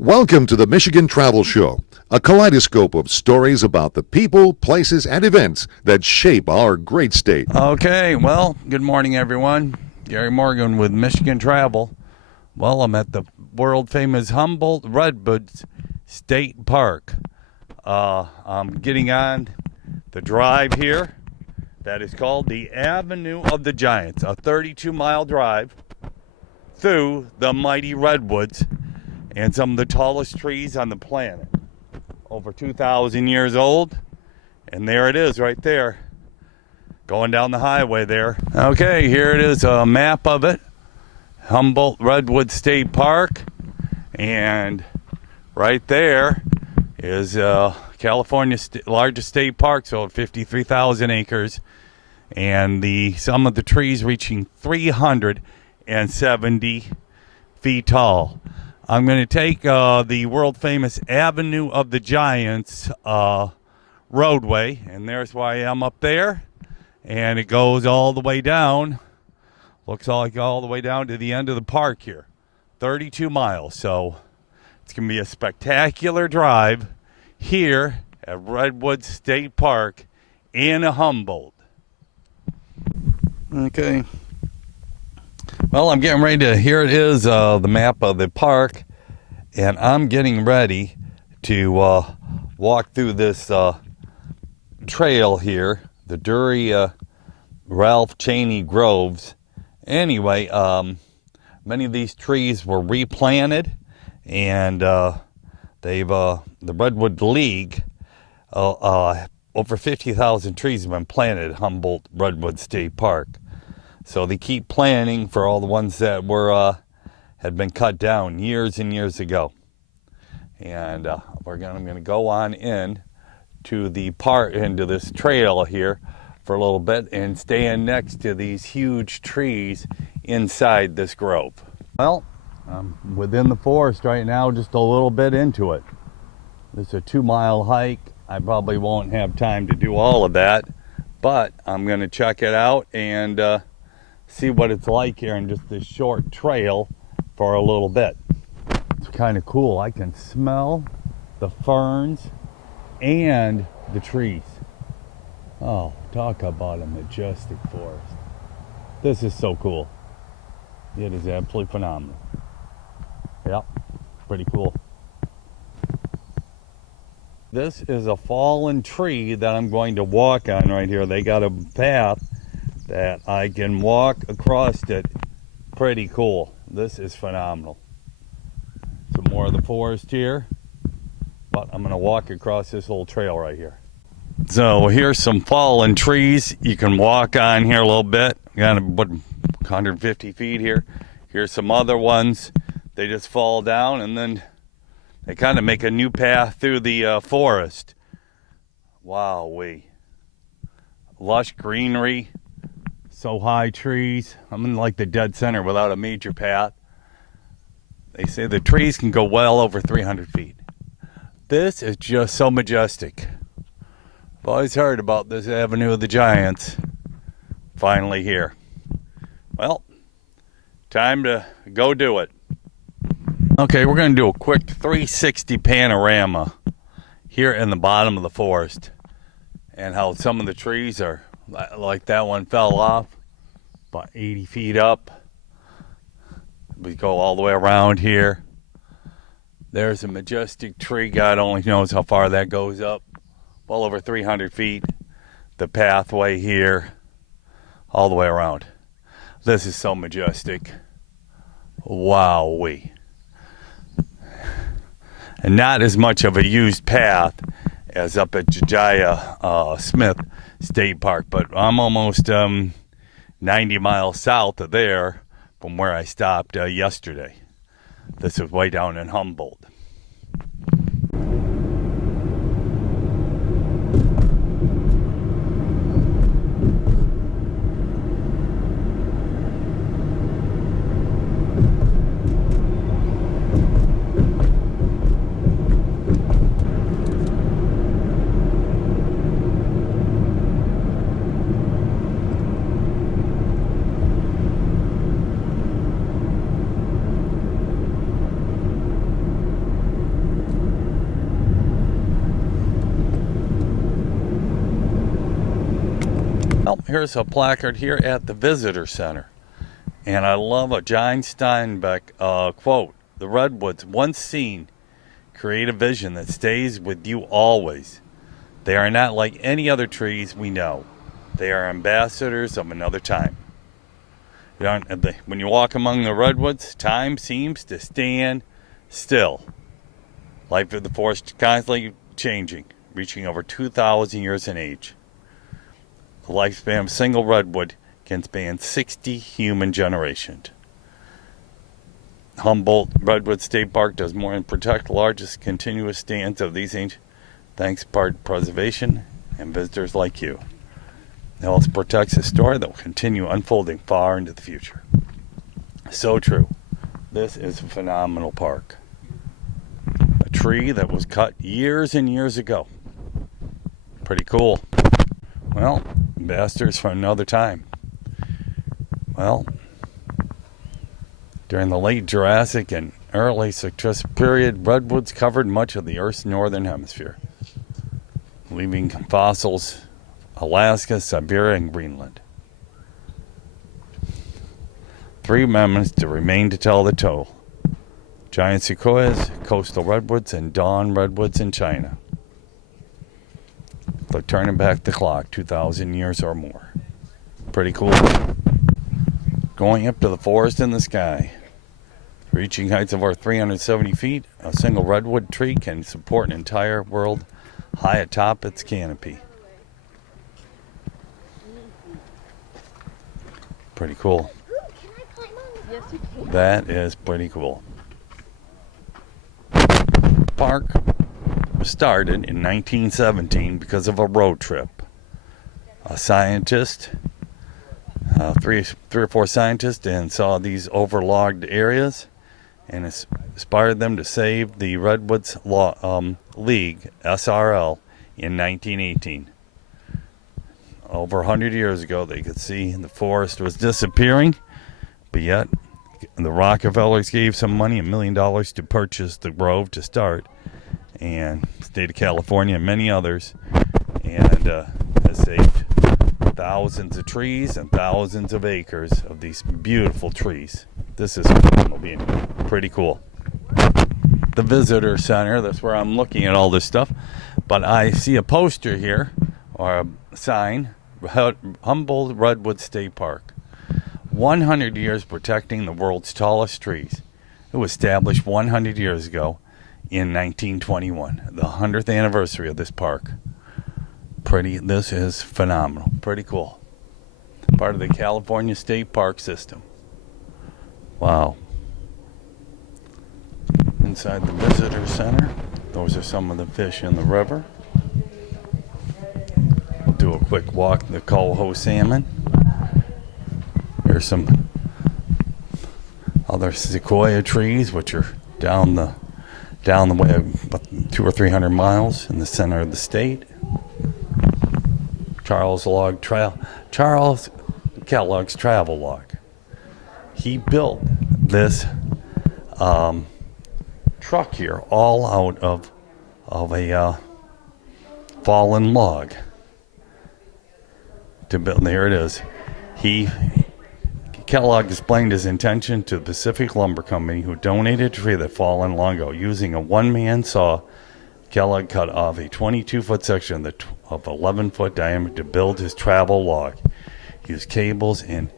Welcome to the Michigan Travel Show, a kaleidoscope of stories about the people, places, and events that shape our great state. Okay, well, good morning, everyone. Gary Morgan with Michigan Travel. Well, I'm at the world-famous Humboldt Redwood State Park. I'm getting on the drive here that is called the Avenue of the Giants, a 32-mile drive through the mighty redwoods and some of the tallest trees on the planet. Over 2,000 years old, and there it is right there, going down the highway there. Okay, here it is, a map of it. Humboldt Redwood State Park, and right there is California's largest state park, so 53,000 acres, and some of the trees reaching 370 feet tall. I'm going to take the world-famous Avenue of the Giants roadway, and there's why I'm up there, and it goes all the way down. Looks like all the way down to the end of the park here. 32 miles, so it's going to be a spectacular drive here at Redwood State Park in Humboldt. Okay. Well, I'm getting ready to, here it is, the map of the park, and I'm getting ready to walk through this trail here, the Dury Ralph Cheney Groves. Anyway, many of these trees were replanted, and the Redwood League, over 50,000 trees have been planted at Humboldt Redwood State Park. So they keep planting for all the ones that had been cut down years and years ago. And I'm going to go on in to the park, into this trail here for a little bit, and stay in next to these huge trees inside this grove. Well, I'm within the forest right now, just a little bit into it. This is a 2-mile hike. I probably won't have time to do all of that, but I'm going to check it out and see what it's like here in just this short trail for a little bit. It's kind of cool. I can smell the ferns and the trees. Oh, talk about a majestic forest. This is so cool. It is absolutely phenomenal. Yep, pretty cool. This is a fallen tree that I'm going to walk on right here. They got a path that I can walk across it. Pretty cool. This is phenomenal. Some more of the forest here, but I'm going to walk across this little trail right here. So here's some fallen trees you can walk on here a little bit. Got about 150 feet here. Here's some other ones. They just fall down and then they kind of make a new path through the forest. Wowee. Lush greenery. So high trees. I'm in like the dead center without a major path. They say the trees can go well over 300 feet. This is just so majestic. I've always heard about this Avenue of the Giants. Finally here. Well, time to go do it. Okay, we're going to do a quick 360 panorama here in the bottom of the forest, and how some of the trees are, like that one fell off about 80 feet up. We go all the way around here. There's a majestic tree. God only knows how far that goes up. Well over 300 feet. The pathway here, all the way around. This is so majestic. Wowee. And not as much of a used path as up at Josiah Smith State Park, but I'm almost 90 miles south of there from where I stopped yesterday. This is way down in Humboldt. here's a placard here at the Visitor Center. And I love a John Steinbeck quote. The redwoods, once seen, create a vision that stays with you always. They are not like any other trees we know. They are ambassadors of another time. When you walk among the redwoods, time seems to stand still. Life of the forest constantly changing, reaching over 2,000 years in age. The lifespan of a single redwood can span 60 human generations. Humboldt Redwood State Park does more than protect the largest continuous stands of these ancient, thanks to park preservation and visitors like you. It also protects a story that will continue unfolding far into the future. So true. This is a phenomenal park. A tree that was cut years and years ago. Pretty cool. Well, ambassadors for another time. Well, during the late Jurassic and early Cretaceous period, redwoods covered much of the Earth's northern hemisphere, leaving fossils Alaska, Siberia, and Greenland. 3 amendments to remain to tell the tale. Giant sequoias, coastal redwoods, and dawn redwoods in China. They're turning back the clock 2,000 years or more. Pretty cool. Going up to the forest in the sky. Reaching heights of over 370 feet, a single redwood tree can support an entire world high atop its canopy. Pretty cool. That is pretty cool. The park was started in 1917 because of a road trip. A scientist, three or four scientists, and saw these overlogged areas and inspired them to save the Redwoods League, SRL, in 1918. Over 100 years ago, they could see the forest was disappearing, but yet the Rockefellers gave some money, $1 million, to purchase the grove to start, and the state of California and many others, and has saved thousands of trees and thousands of acres of these beautiful trees. This is being pretty cool. The Visitor Center, that's where I'm looking at all this stuff, but I see a poster here, or a sign, Humboldt Redwood State Park. 100 years protecting the world's tallest trees. It was established 100 years ago in 1921, the 100th anniversary of this park. This is phenomenal. Pretty cool. Part of the California State Park system. Wow. Inside the Visitor Center, those are some of the fish in the river. We'll do a quick walk the coho salmon. Here's some other sequoia trees, which are down the way about 200 or 300 miles in the center of the state. Charles Kellogg's travel log. He built this truck here all out of a fallen log. There it is. Kellogg explained his intention to the Pacific Lumber Company, who donated a tree that fallen long ago. Using a one-man saw, Kellogg cut off a 22-foot section of 11-foot diameter to build his travel log. He used cables and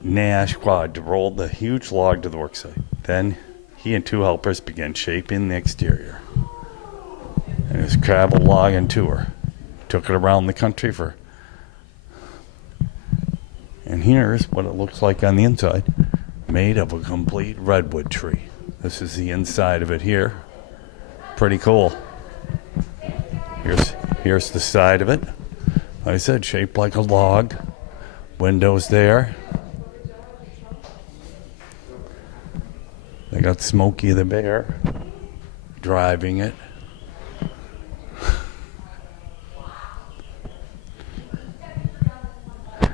Nash quad to roll the huge log to the worksite. Then he and 2 helpers began shaping the exterior. And his travel log and tour took it around the country and here's what it looks like on the inside, made of a complete redwood tree. This is the inside of it here. Pretty cool. Here's the side of it. Like I said, shaped like a log. Windows there. They got Smokey the Bear driving it.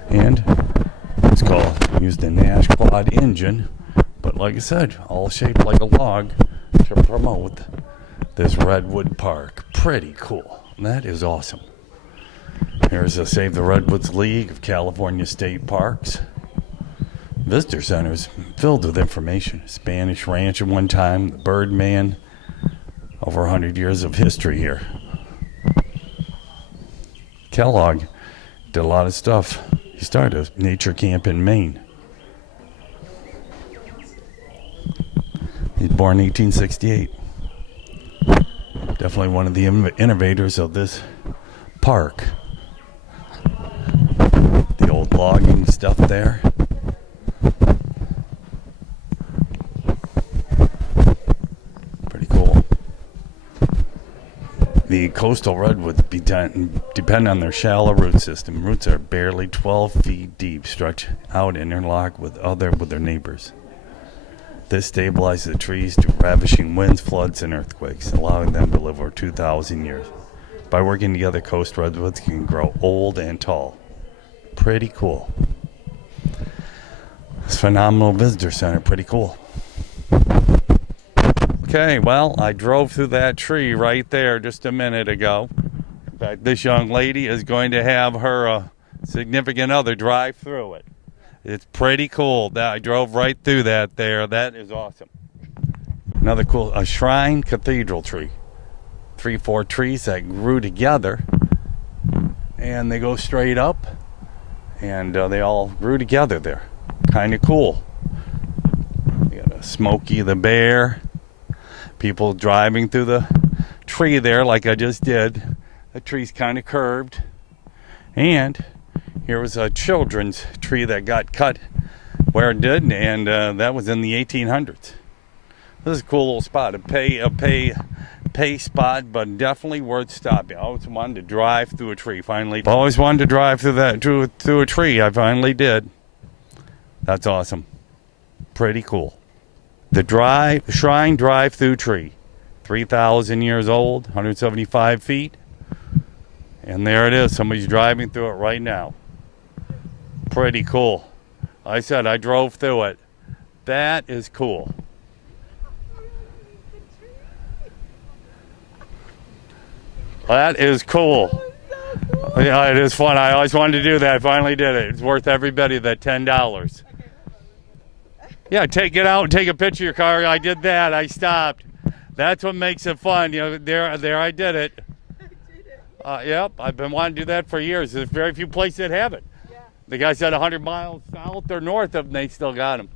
And it's used a Nash quad engine, but like I said, all shaped like a log to promote this Redwood Park. Pretty cool. That is awesome. Here's a Save the Redwoods League of California State Parks. Visitor Center is filled with information. Spanish Ranch at one time, the Birdman, over 100 years of history here. Kellogg did a lot of stuff. He started a nature camp in Maine. He's born in 1868. Definitely one of the innovators of this park. The old logging stuff there. Pretty cool. The coastal redwoods depend on their shallow root system. Roots are barely 12 feet deep, stretch out and interlock with their neighbors. This stabilizes the trees through ravishing winds, floods, and earthquakes, allowing them to live over 2,000 years. By working together, coast redwoods can grow old and tall. Pretty cool. It's phenomenal visitor center. Pretty cool. Okay, well, I drove through that tree right there just a minute ago. In fact, this young lady is going to have her significant other drive through it. It's pretty cool. I drove right through that there. That is awesome. Another cool, a shrine cathedral tree. 3-4 trees that grew together, and they go straight up, and they all grew together there. Kind of cool. You got a Smokey the Bear. People driving through the tree there like I just did. The tree's kind of curved. And here was a children's tree that got cut where it did, and that was in the 1800s. This is a cool little spot. A pay spot, but definitely worth stopping. I always wanted to drive through a tree. Finally, always wanted to drive through a tree. I finally did. That's awesome. Pretty cool. The shrine drive-through tree, 3,000 years old, 175 feet, and there it is. Somebody's driving through it right now. Pretty cool. I said I drove through it. That is cool. That is cool. Yeah, it is fun. I always wanted to do that. I finally did it. It's worth every bit of that $10. Yeah, take it out and take a picture of your car. I did that. I stopped. That's what makes it fun. You know, there I did it. Yep, I've been wanting to do that for years. There's very few places that have it. Yeah. The guy said 100 miles south or north of them, they still got them.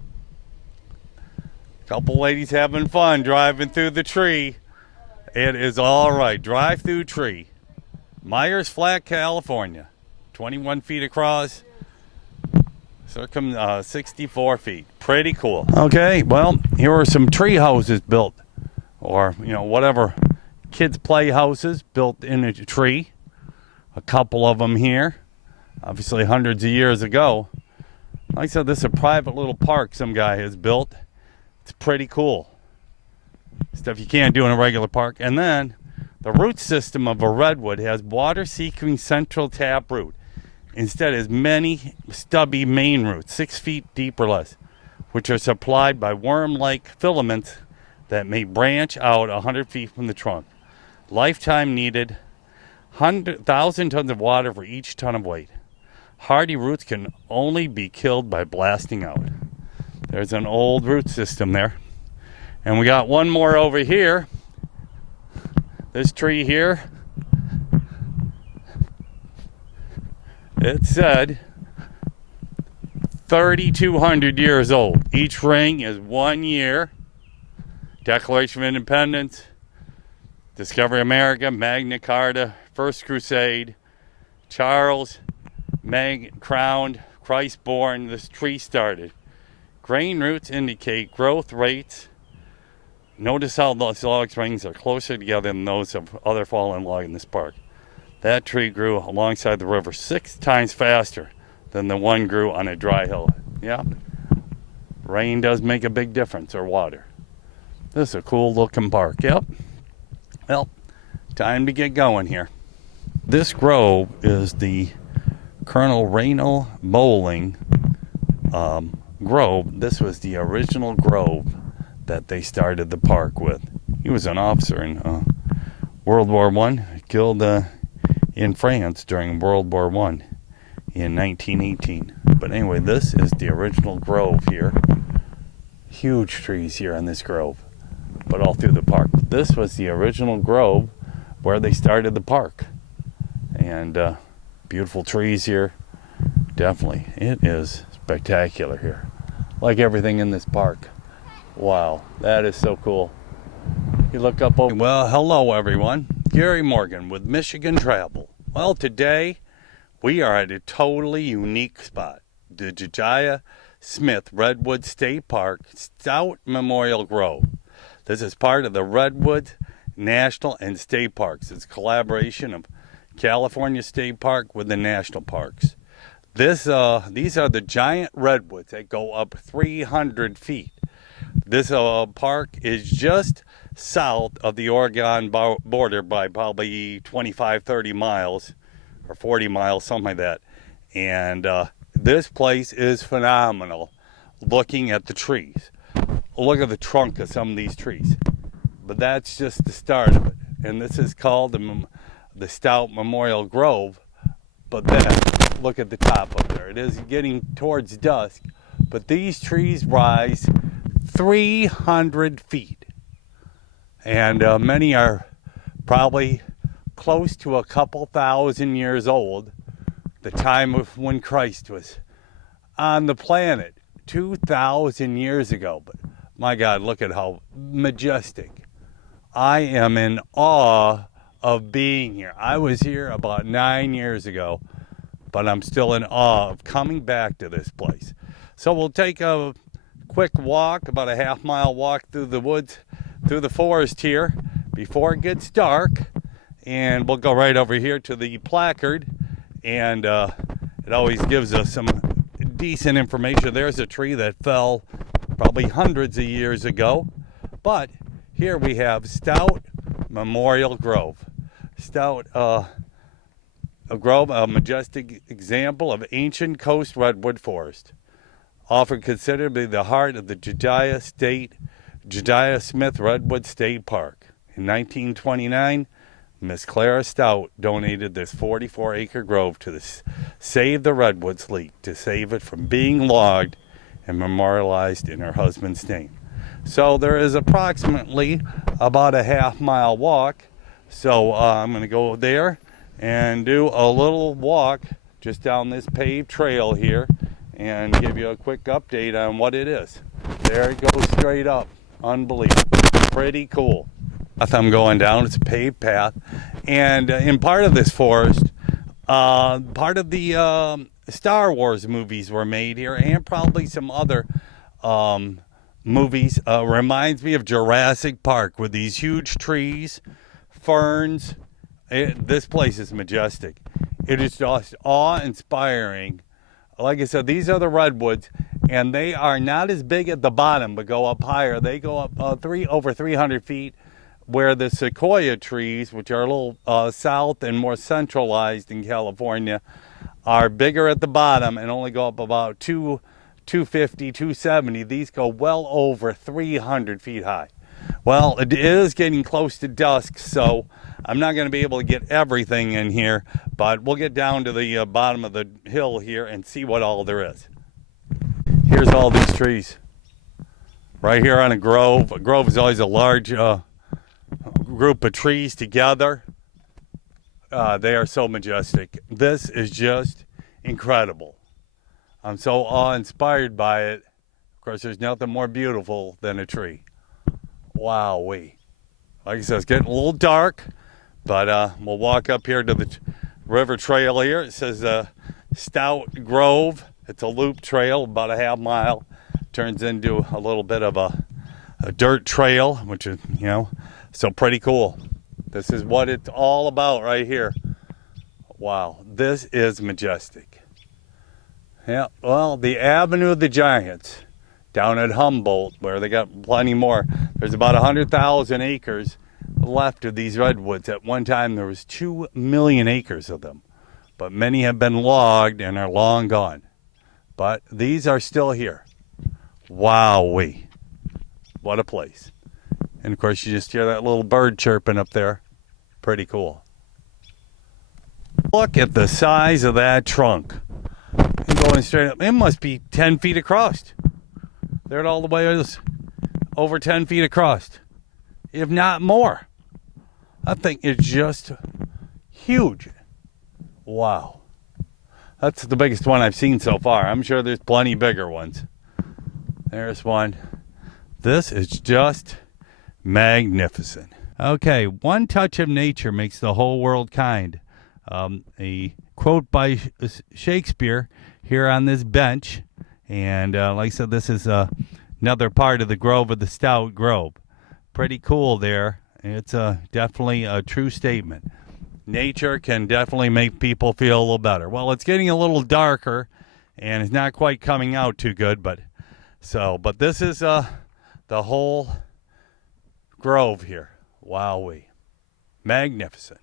Couple ladies having fun driving through the tree. It is all right. Drive-through tree. Myers Flat, California. 21 feet across. 64 feet. Pretty cool. Okay, well, here are some tree houses built, or whatever, kids play houses built in a tree. A couple of them here, obviously hundreds of years ago. Like I said, this is a private little park some guy has built. It's pretty cool. Stuff you can't do in a regular park. And then the root system of a redwood has water-seeking central tap root. Instead, has many stubby main roots, 6 feet deep or less, which are supplied by worm-like filaments that may branch out 100 feet from the trunk. Lifetime needed 1,000 tons of water for each ton of weight. Hardy roots can only be killed by blasting out. There's an old root system there. And we got one more over here. This tree here. It said 3,200 years old. Each ring is 1 year. Declaration of Independence, Discovery of America, Magna Carta, First Crusade, Charles, crowned, Christ born, this tree started. Grain roots indicate growth rates. Notice how those log rings are closer together than those of other fallen logs in this park. That tree grew alongside the river 6 times faster than the one grew on a dry hill. Yeah, rain does make a big difference, or water. This is a cool looking park. Yep. Well, time to get going here. This grove is the Colonel Raynal Bowling grove. This was the original grove that they started the park with. He was an officer in World War I. in France during World War I in 1918. But anyway, this is the original grove here. Huge trees here in this grove, but all through the park. This was the original grove where they started the park. And beautiful trees here. Definitely, it is spectacular here. Like everything in this park. Wow, that is so cool. You look up over. Well, hello everyone. Gary Morgan with Michigan Travel. Well, today we are at a totally unique spot. The Jediah Smith Redwood State Park Stout Memorial Grove. This is part of the Redwood National and State Parks. It's a collaboration of California State Park with the national parks. These are the giant redwoods that go up 300 feet. This park is just south of the Oregon border by probably 25, 30 miles or 40 miles, something like that. And this place is phenomenal. Looking at the trees. Look at the trunk of some of these trees. But that's just the start of it. And this is called the Stout Memorial Grove. But then, look at the top up there. It is getting towards dusk. But these trees rise 300 feet. And many are probably close to a couple thousand years old. The time of when Christ was on the planet 2,000 years ago. But my God, look at how majestic. I am in awe of being here. I was here about 9 years ago, but I'm still in awe of coming back to this place. So we'll take a quick walk, about a half-mile walk through the woods, through the forest here before it gets dark. And we'll go right over here to the placard. And it always gives us some decent information. There's a tree that fell probably hundreds of years ago. But here we have Stout Memorial Grove. Stout, a grove, a majestic example of ancient coast redwood forest. Often considered to be the heart of the Jediah Smith Redwood State Park. In 1929, Miss Clara Stout donated this 44-acre grove to the Save the Redwoods League to save it from being logged and memorialized in her husband's name. So there is approximately about a half-mile walk. So I'm going to go there and do a little walk just down this paved trail here and give you a quick update on what it is. There it goes straight up. Unbelievable. Pretty cool. I'm going down. It's a paved path. And in part of this forest, part of the Star Wars movies were made here, and probably some other movies. Reminds me of Jurassic Park with these huge trees, ferns. This place is majestic. It is just awe-inspiring. Like I said, these are the redwoods, and they are not as big at the bottom, but go up higher. They go up over 300 feet, where the sequoia trees, which are a little south and more centralized in California, are bigger at the bottom and only go up about 250, 270. These go well over 300 feet high. Well, it is getting close to dusk, so I'm not going to be able to get everything in here, but we'll get down to the bottom of the hill here and see what all there is. Here's all these trees. Right here on a grove. A grove is always a large group of trees together. They are so majestic. This is just incredible. I'm so awe-inspired by it. Of course, there's nothing more beautiful than a tree. Wowee. Like I said, it's getting a little dark, but we'll walk up here to the river trail here. It says Stout Grove. It's a loop trail, about a half mile. Turns into a little bit of a dirt trail, which is, so pretty cool. This is what it's all about right here. Wow, this is majestic. Yeah, well, the Avenue of the Giants down at Humboldt, where they got plenty more. There's about 100,000 acres left of these redwoods. At one time, there was 2 million acres of them, but many have been logged and are long gone. But these are still here. Wowee. What a place. And of course, you just hear that little bird chirping up there. Pretty cool. Look at the size of that trunk. Going straight up. It must be 10 feet across. They're all the way over 10 feet across, if not more. That thing is just huge. Wow. That's the biggest one I've seen so far. I'm sure there's plenty bigger ones. There's one. This is just magnificent. Okay, one touch of nature makes the whole world kind. A quote by Shakespeare here on this bench. And like I said, this is another part of the Grove of the Stout Grove. Pretty cool there. It's definitely a true statement. Nature can definitely make people feel a little better. Well, it's getting a little darker, and it's not quite coming out too good, but this is the whole grove here. Wowee. Magnificent.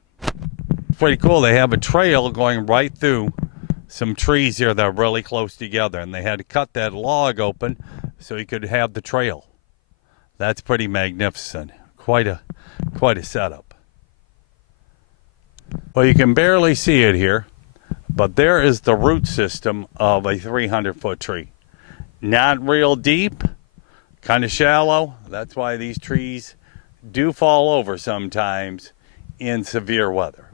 Pretty cool. They have a trail going right through some trees here that are really close together, and they had to cut that log open so you could have the trail. That's pretty magnificent. Quite a setup. Well, you can barely see it here, but there is the root system of a 300-foot tree. Not real deep, kind of shallow. That's why these trees do fall over sometimes in severe weather.